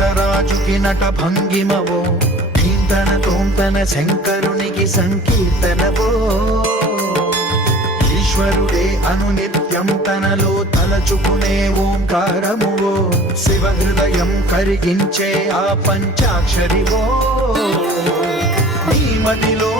నటరాజుకి నట భంగిమవో కీర్తన తోంతన శంకరునికి సంకీర్తనవో ఈశ్వరుడే అనునిత్యం తనలో తలచుకునే ఓంకారమువో శివ హృదయం కరిగించే ఆ పంచాక్షరివో నీ మదిలో